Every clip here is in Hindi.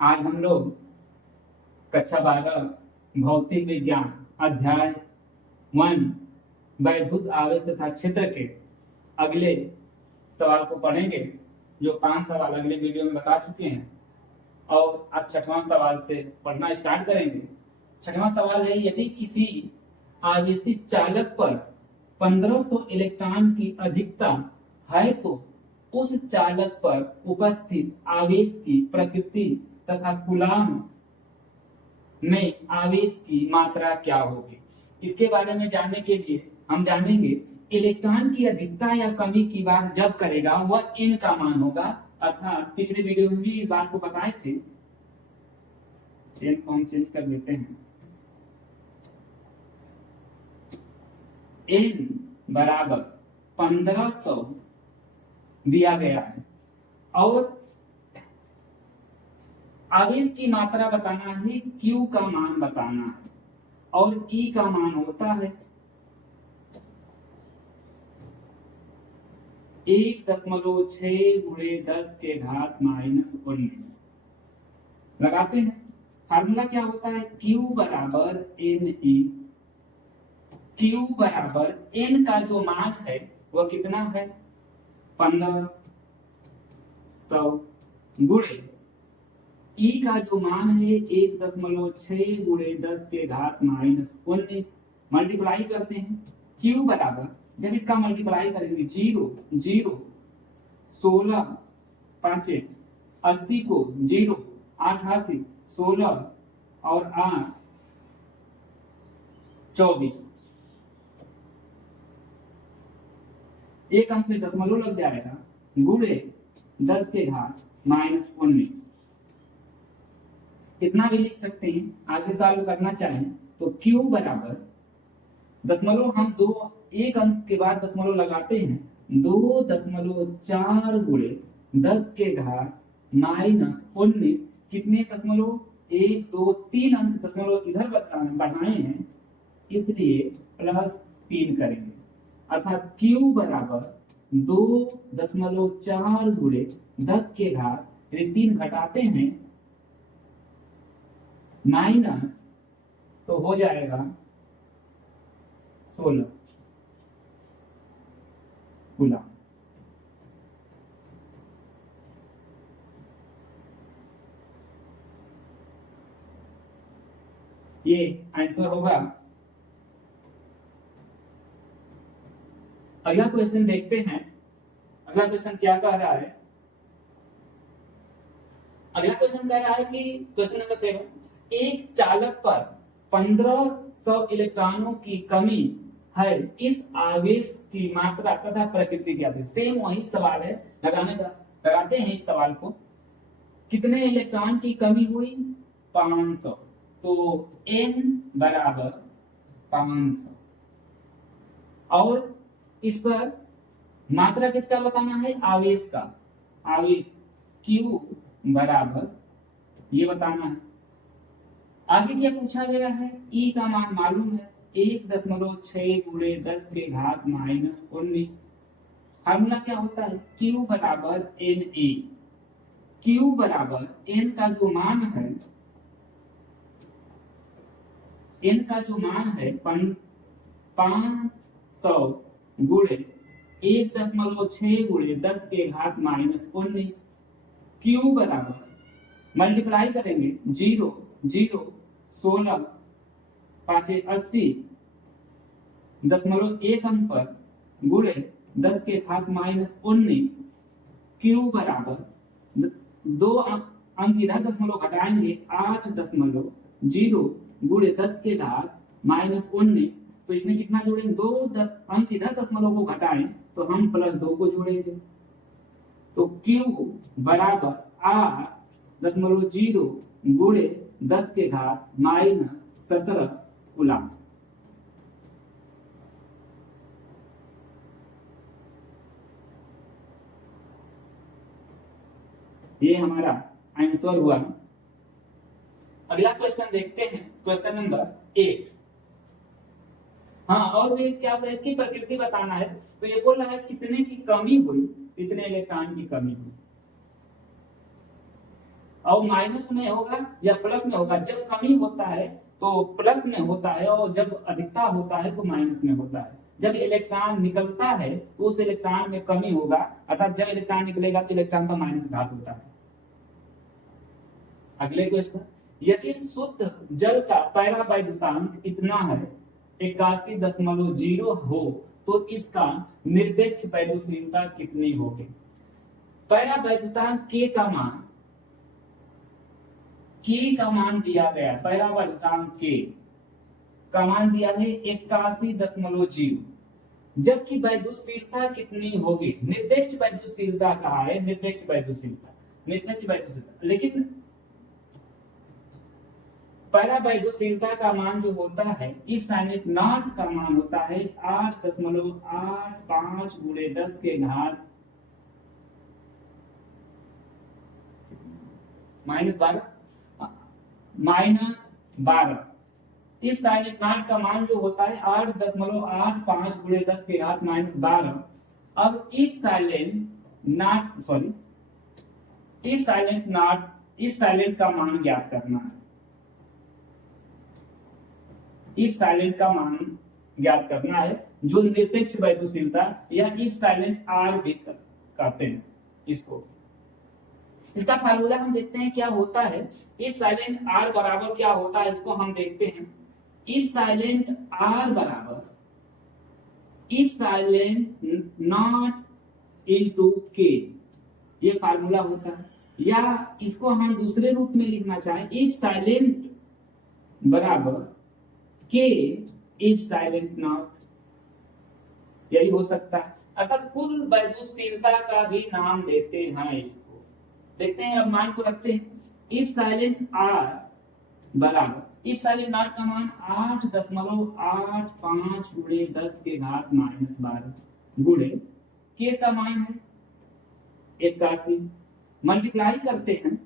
आज हम लोग कक्षा 12 भौतिक विज्ञान अध्याय 1 वैद्युत आवेश तथा क्षेत्र के अगले सवाल को पढ़ेंगे, जो 5 सवाल अगले वीडियो में बता चुके हैं। और आज 6वां सवाल से पढ़ना स्टार्ट करेंगे। 6वां सवाल है, यदि किसी आवेशित चालक पर 1500 इलेक्ट्रॉन की अधिकता है तो उस चालक पर उपस्थित आवेश की प्रकृति तथा कूलाम में आवेश की मात्रा क्या होगी। इसके बारे में जानने के लिए हम जानेंगे इलेक्ट्रॉन की अधिकता या कमी की बात जब करेगा वह इन का मान होगा, अर्थात पिछले वीडियो में भी इस बात को बताए थे। को हम चेंज कर लेते हैं। n बराबर 1500 दिया गया है और आवेश की मात्रा बताना है, Q का मान बताना है और E का मान होता है 1.6 × 10 के घात -19। लगाते हैं। फार्मूला क्या होता है, Q बराबर Ne। Q बराबर N का जो मान है वह कितना है 1500 गुणे E का जो मान है 1.6 × 10 के घात -19। मल्टीप्लाई करते हैं। Q बराबर, जब इसका मल्टीप्लाई करेंगे 0 0 16 5 80 को 0 88 16 और 8 24। एक अंक में दशमलव लग जाएगा, गुणे 10 के घात -19। इतना भी लिख सकते हैं। आगे सॉल्व करना चाहें तो Q बराबर दशमलव, हम दो एक अंक के बाद दशमलव लगाते हैं, 2.4 गुणे 10 के घात -19। कितने दशमलव, 1 2 3 अंक दशमलव इधर बढ़ाए हैं, इसलिए +3 करेंगे। अर्थात Q बराबर 2.4 गुणे 10 के घात, 3 घटाते हैं माइनस, तो हो जाएगा 16 कूलम। ये आंसर होगा। अगला क्वेश्चन देखते हैं। अगला क्वेश्चन क्या कह रहा है। अगला क्वेश्चन कह रहा है कि क्वेश्चन नंबर 7, एक चालक पर 1500 इलेक्ट्रॉनों की कमी है, इस आवेश की मात्रा तथा प्रकृति क्या है। सेम वही सवाल है, लगाते हैं इस सवाल को। कितने इलेक्ट्रॉन की कमी हुई 500, तो n बराबर 500 और इस पर मात्रा किसका बताना है, आवेश का। आवेश Q बराबर ये बताना है। आगे क्या पूछा गया है, E का मान मालूम है 1.6 × 10 के घात -19। फार्मूला क्या होता है, Q बराबर Na। Q बराबर N का जो मान है, N का जो मान है 500 गुणे 1.6 × 10 के घात -19। Q बराबर मल्टीप्लाई करेंगे 0 0 16 5 80 1 अंक पर गुणे 10 के घात -19। Q बराबर 2 अंक इधर दशमलव घटाएंगे, 8.0 गुणे 10 के घात -19। तो इसमें कितना जोड़ेंगे, 2 अंक इधर दशमलव को घटाएं तो हम +2 को जोड़ेंगे। तो Q बराबर 8.0 गुणे 10 के घात -17 कूलम। ये हमारा आंसर हुआ। अगला क्वेश्चन देखते हैं, क्वेश्चन नंबर 8। हाँ, और भी क्या इसकी प्रकृति बताना है। तो ये बोल रहा है कितने की कमी हुई, कितने इलेक्ट्रॉन की कमी हुई। और माइनस में होगा या प्लस में होगा। जब कमी होता है तो प्लस में होता है, और जब अधिकता होता है तो माइनस में होता है। जब इलेक्ट्रॉन निकलता है तो उस इलेक्ट्रॉन में कमी होगा, अर्थात जब इलेक्ट्रॉन निकलेगा तो इलेक्ट्रॉन का माइनस घात होता है। अगले क्वेश्चन, यदि शुद्ध जल का पैरावैद्युतांक इतना है 81.0 हो तो इसका निरपेक्ष वैद्युशीलता कितनी होगी? पैरावैद्युतांक के का मान दिया गया, पैरावैद्युतांक के का मान दिया है 81.0, जबकि वैद्युशीलता कितनी होगी? निरपेक्ष वैद्युशीलता कहा है, निरपेक्ष वैद्युशीलता। लेकिन पैरावैद्युशीलता का मान जो होता है इफ साइनेट नॉट का मान होता है 8.85 गुणे 10 के घात -12। इफ साइनेट नॉट का मान जो होता है 8.85 गुणे 10 के घात -12। अब इफ साइलेंट का मान ज्ञात करना है। इफ साइलेंट का मान ज्ञात करना है, जो निरपेक्ष वैद्युशीलता या इफ साइलेंट आर भी कहते हैं इसको। इसका फार्मूला हम देखते हैं क्या होता है। इफ साइलेंट आर बराबर क्या होता है इसको हम देखते हैं। इफ साइलेंट आर बराबर इफ साइलेंट नॉट इनटू के, ये फार्मूला होता है। या इसको हम दूसरे रूप में लिखना चाहें, इफ साइलेंट बराबर के इफ साइलेंट नॉट, यही हो सकता है। अर्थात कुल वैद्युशीलता का भी नाम देते हैं इसको। देखते हैं, अब मान को रखते हैं। इफ साइलेंट आर बराबर इफ साइलेंट नॉट का मान 8.85 गुणे 10 के घात -12 गुणे के का मान है 81। मल्टीप्लाई करते हैं,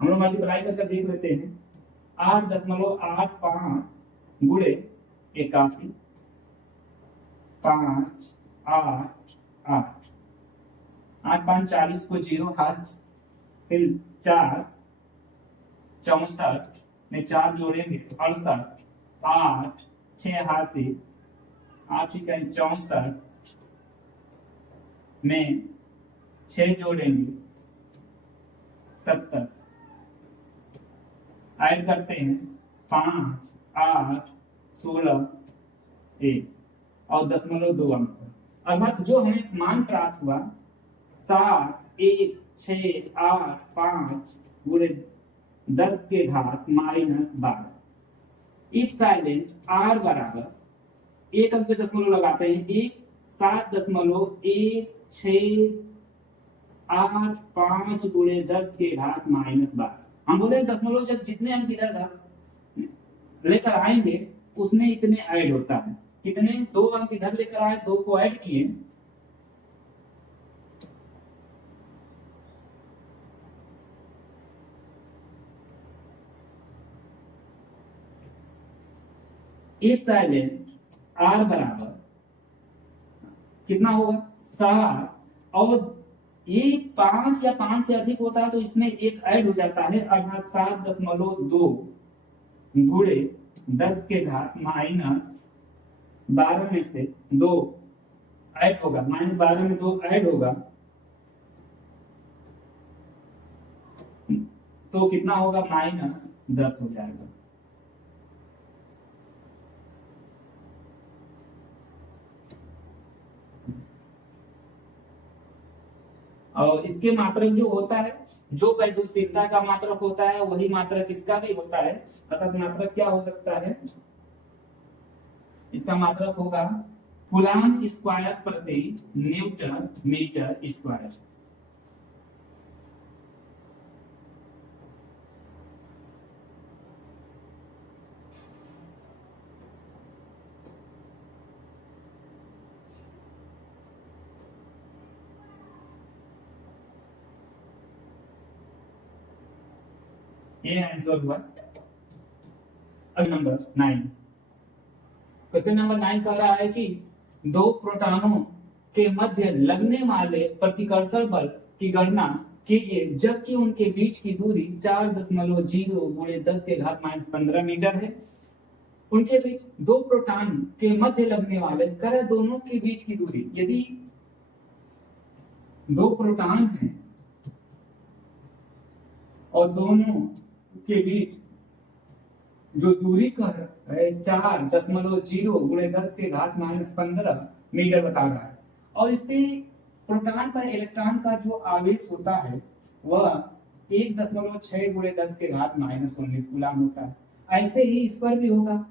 हम लोग मल्टीप्लाई करके देख लेते हैं। 8.85 गुणे 81 5 8 8 8 5 40 को 0 हाथ फिर 4 64 में 4 जोड़ेंगे 68 8 6 हाथ से 8 64 में 6 जोड़ेंगे 70। ऐड करते हैं 5 8 16 1 और 0.2 अंक। अर्थात जो हमें मान प्राप्त हुआ 7 1 6 8 5 गुणे 10 के घात -12। इफ साइलेंट आर बराबर एक अंक पे दशमलव लगाते हैं, 7.168 गुणे 10 के घात -12। हम बोले दशमलव जब जितने अंक इधर लेकर आएंगे उसमें इतने ऐड होता है। कितने? 2 अंक इधर लेकर आए, 2 को ऐड किए, इफ साइलेंट आर बराबर कितना होगा 7, और ये 5 या 5 से अधिक होता है तो इसमें एक ऐड हो जाता है, अर्थात 7.2 गुणे 10 के घात -12 में से 2 ऐड होगा, -12 में 2 ऐड होगा तो कितना होगा -10 हो जाएगा। और इसके मात्रक जो होता है, जो वैद्युशीलता का मात्रक होता है वही मात्रक इसका भी होता है। अर्थात मात्रक क्या हो सकता है? इसका मात्रक होगा कूलम्ब स्क्वायर प्रति न्यूटन मीटर स्क्वायर। ये आंसर हुआ। अब नंबर 9, क्वेश्चन नंबर 9 कह रहा है कि 2 प्रोटॉनों के मध्य लगने वाले प्रतिकर्षण बल की गणना कीजिए जबकि उनके बीच की दूरी 4.0 गुणे 10 के घात माइनस 15 मीटर है। उनके बीच दो प्रोटॉन के मध्य लगने वाले कर दोनों के बीच की दूरी, यदि दो प्रोटॉन हैं और दोनों के बीच जो दूरी का है 4.0 गुणे 10 के घात माइनस 15 मीटर बता रहा है, और इस पे प्रोटॉन पर इलेक्ट्रॉन का जो आवेश होता है वह 1.6 गुणे 10 के घात माइनस 19 कूलम होता है। ऐसे ही इस पर भी होगा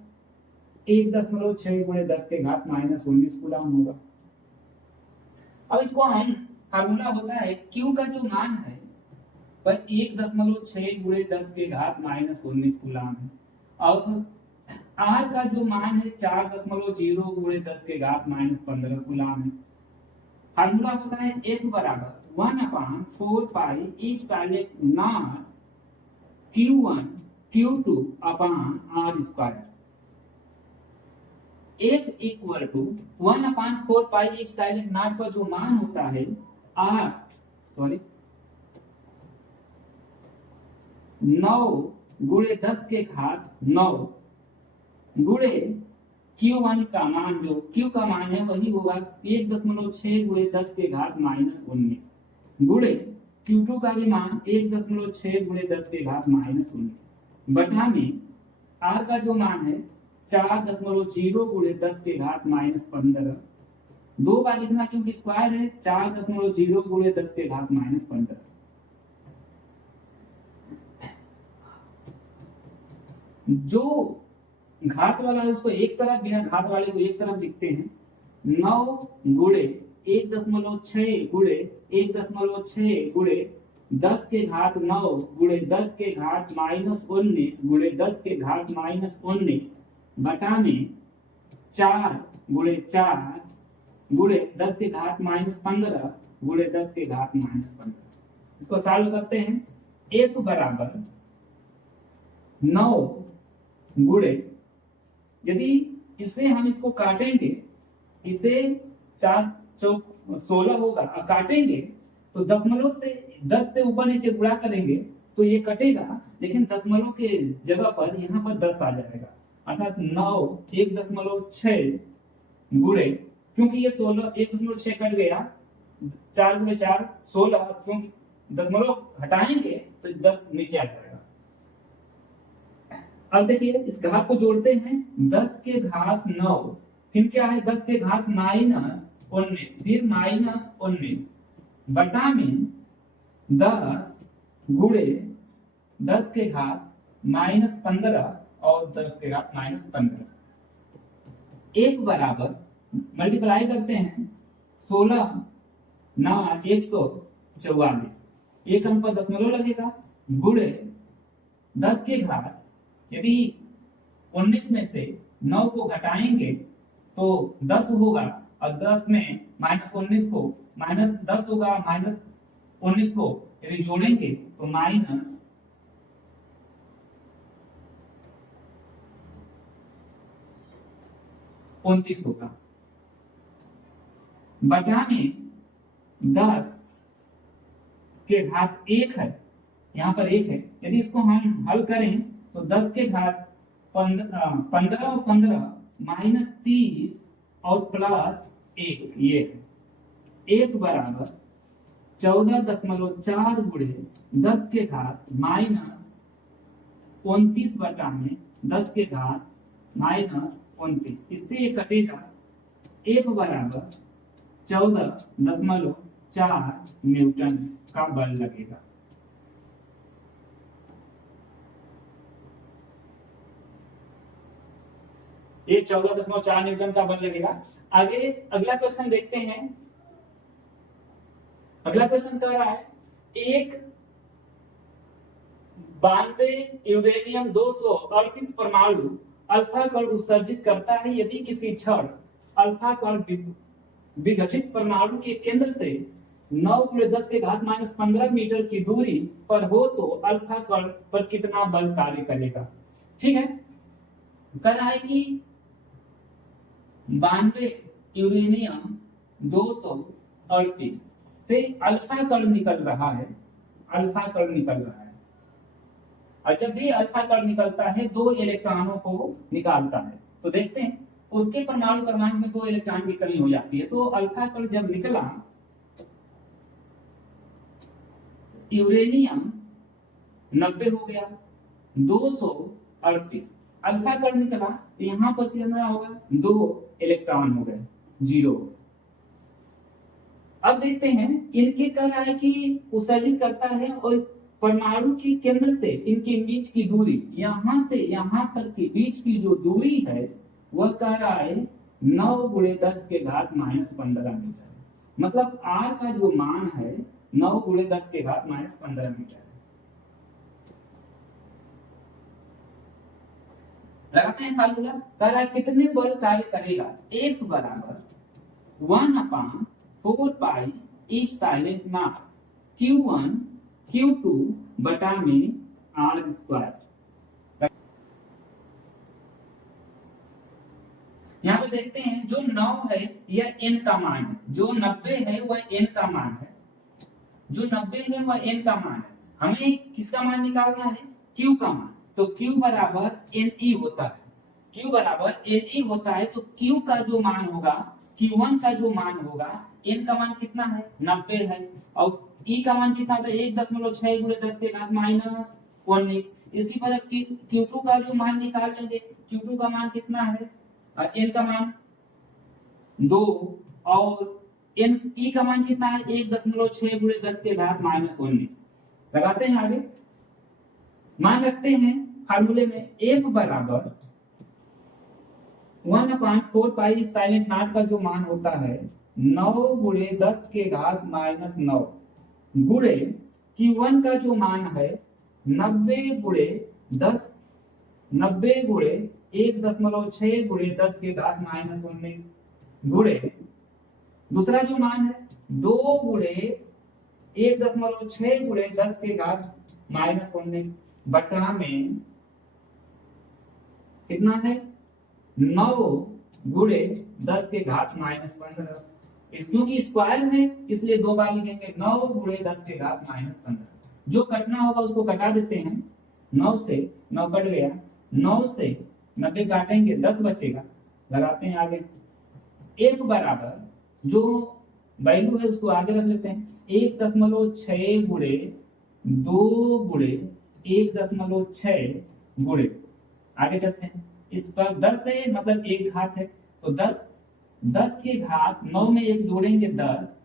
1.6 गुणे 10 के घात माइनस 19 कूलम होगा। अब इसको हम फार्मूला होता है Q का जो मान है वह 1.6 गुणे 10 के घात माइनस 19 कूलम है, और R का जो मान है 4.0 गुणे 10 के घात माइनस 15 कूलम है। फार्मूला होता है F बराबर 1/4 pi epsilon not Q1 Q2 upon R square. F equal to 1/4 pi epsilon not का जो मान होता है 9 गुणे 10 के घात 9 गुणे Q1 का मान, जो Q का मान है वही होगा 1.6 गुणे 10 के घात माइनस 19 गुणे Q2 का भी मान 1.6 गुणे 10 के घात माइनस 19 बटा में R का जो मान है 4.0 गुणे 10 के घात माइनस 15, दो बार लिखना क्योंकि स्क्वायर है, 4.0 गुणे 10 के घात माइनस 15। जो घात वाला है उसको एक तरफ, बिना घात वाले को एक तरफ लिखते हैं। 9 गुणे 1.6 गुणे 1.6 गुणे 10 के घात 9 गुणे 10 के घात माइनस 19 गुणे 10 के घात माइनस 19 बटा में 4 गुणे 4 गुणे 10 के घात माइनस 15 गुणे 10 के घात माइनस 15। इसको सॉल्व करते हैं। F बराबर 9 गुणे, यदि इसे हम इसको काटेंगे, इसे 4 चौक 16 होगा, अब काटेंगे तो दशमलव से 10 से ऊपर नीचे गुणा करेंगे तो ये कटेगा, लेकिन दशमलव के जगह पर यहाँ पर 10 आ जाएगा, अर्थात 9 1.6 गुणे, क्योंकि ये 16 1.6 कट गया, 4 गुणे 4 16, क्योंकि दशमलव हटाएंगे तो 10 नीचे आ जाएगा। अब देखिए इस घात को जोड़ते हैं, 10 के घात 9 फिर क्या है 10 के घात माइनस 19 फिर माइनस 19 बटा में 10 गुणे 10 के घात माइनस 15 और 10 के घात माइनस 15। एक बराबर मल्टीप्लाई करते हैं 16 ना 144, एक अंक पर दशमलव लगेगा, गुणे 10 के घात, यदि 19 में से 9 को घटाएंगे तो 10 होगा, और 10 में माइनस 19 को माइनस 10 होगा, माइनस 19 को यदि जोड़ेंगे तो माइनस 29 होगा, बटा में 10 के घात 1 है, यहाँ पर 1 है, यदि इसको हम हल करें तो 10 के घात 15 और 15 माइनस 30 और प्लस 1, ये 1 बराबर 14.4 गुणे 10 के घात माइनस 29 बटा में 10 के घात माइनस 29, इससे ये कटेगा, 1 बराबर 14.4 न्यूटन का बल लगेगा। ये 14.4 न्यूटन का बल लगेगा। आगे अगला क्वेश्चन देखते हैं। अगला क्वेश्चन कह रहा है, एक 92 यूरेनियम 238 परमाणु अल्फा कण उत्सर्जित करता है, यदि किसी क्षण अल्फा कण विघटित परमाणु के केंद्र से 9 गुणे 10 के घात माइनस 15 मीटर की दूरी पर हो तो अल्फा कण पर कितना बल कार्य करेगा। ठीक है, कह रहा है कि 92 यूरेनियम 238 से अल्फा कण निकल रहा है, अल्फा कण निकल रहा है, और जब भी अल्फा कण निकलता है 2 इलेक्ट्रॉनों को निकालता है। तो देखते हैं उसके परमाणु क्रमांक में 2 इलेक्ट्रॉन की कमी हो जाती है। तो अल्फा कण जब निकला, यूरेनियम 90 हो गया, 238 अल्फा कण निकला, तो यहां पर कितना होगा, 2 इलेक्ट्रॉन हो गए, 0। अब देखते हैं इनके क्या है कि उत्सर्जित करता है, और परमाणु के केंद्र से इनके बीच की दूरी, यहां से यहां तक के बीच की जो दूरी है वह कह रहा है 9 × 10⁻⁻15 मीटर। मतलब आर का जो मान है 9 × 10⁻⁻15 मीटर है। लगाते हैं फार्मूला, कह रहा है कितने बल कार्य करेगा, F बराबर 1/4 pi epsilon not Q1 Q2 बटा में R स्क्वायर। यहाँ पे देखते हैं जो 9 है यह n का मान है, जो 90 है वह n का मान है, जो 90 है वह n का मान है। हमें किसका मान निकालना है, q का मान। तो q बराबर ne होता है, q बराबर ne होता है। तो q का जो मान होगा, q1 का जो मान होगा, n का मान कितना है, 90 है, और e का मान कितना होता है, 1.6 × 10⁻⁻19। इसी पर q2 का जो मान निकाल लेंगे, q2 का मान कितना है, n का मान 2, और n e का मान कितना है, 1.6 × 10⁻⁻19। लगाते हैं आगे, मान रखते हैं फार्मूले में F बराबर 1/4 पाई एप्सिलॉन नॉट का जो मान होता है 9 × 10⁻⁻9 गुणे Q1 का जो मान है 90 × 1.6 × 10⁻⁻19 गुणे दूसरा जो मान है 2 × 1.6 × 10⁻⁻19 बटा में कितना है, 9 × 10⁻⁻15। क्योंकि स्क्वायर है इसलिए 2 बार लिखेंगे, 9 × 10⁻⁻15। जो कटना होगा उसको कटा देते हैं, 9 से 9 कट गया, 9 से 90 काटेंगे 10 बचेगा। लगाते हैं आगे, F बराबर जो वैल्यू है उसको आगे रख लेते हैं, 1.6 × 2 × 1.6 गुणे, आगे चलते हैं। इस पर 10 है मतलब एक घात है, तो 10 के घात 9 में एक जोड़ेंगे 10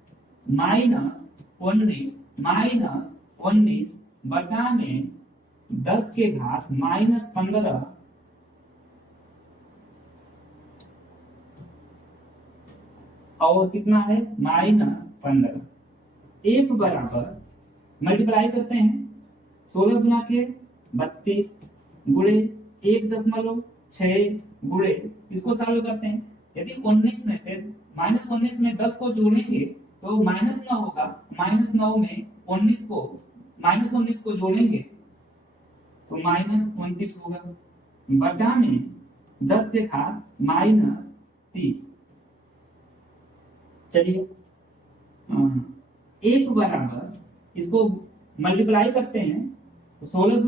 -19 बटा में 10 के घात -15 और कितना है, -15। F बराबर मल्टीप्लाई करते हैं, 16 गुना के 32 गुणे 1.6 गुणे, इसको सॉल्व करते हैं। यदि 19 में से -19 में 10 को जोड़ेंगे तो -9 होगा, -9 में 19 को जोड़ेंगे तो -29 होगा, बटा में 10 के घात -30। चलिए F बराबर इसको मल्टीप्लाई करते हैं, तो 16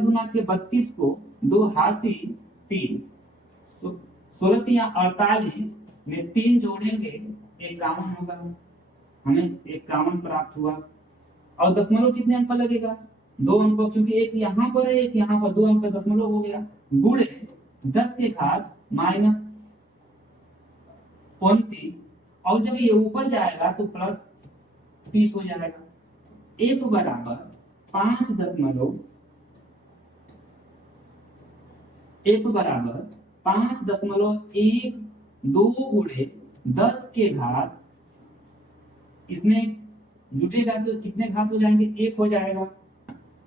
गुना के 32 को 2 हासी 3, 16 × 48 में 3 जोड़ेंगे 51 होगा, हमें 51 प्राप्त हुआ। और दशमलव कितने अंक पर लगेगा, 2 अंक पर, क्योंकि एक यहाँ पर है एक यहाँ पर, 2 अंक पर दशमलव हो गया, गुणे 10 के घात -29, और जब ये ऊपर जाएगा तो +30 हो जाएगा। F बराबर 5.12 गुणे 10 के घात, इसमें जुटेगा तो कितने घात हो जाएंगे, 1 हो जाएगा।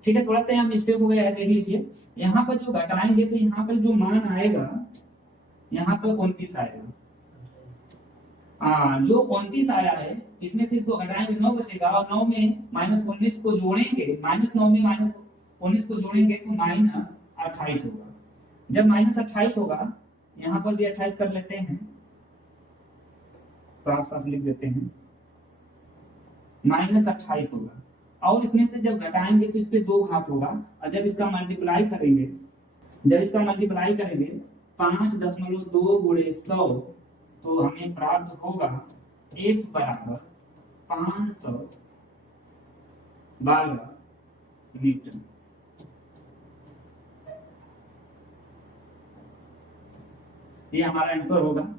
ठीक है, थोड़ा सा यहाँ मिस्टेक हो गया है, देख लीजिए। यहाँ पर जो घटाएंगे तो यहाँ पर जो मान आएगा यहाँ पर 29 आएगा। जो 29 आया है इसमें से इसको घटाएंगे 9 बचेगा, और 9 में -19 को जोड़ेंगे, -9 में -19 को जोड़ेंगे तो -28 होगा। जब -28 होगा, यहाँ पर भी 28 कर लेते हैं, साफ साफ लिख देते हैं, -28 होगा। और इसमें से जब घटाएंगे तो इस पे 2 घात होगा, और जब इसका मल्टीप्लाई करेंगे, 5.2 गुणे 100, तो हमें प्राप्त होगा F बराबर 512 न्यूटन। ये हमारा आंसर होगा।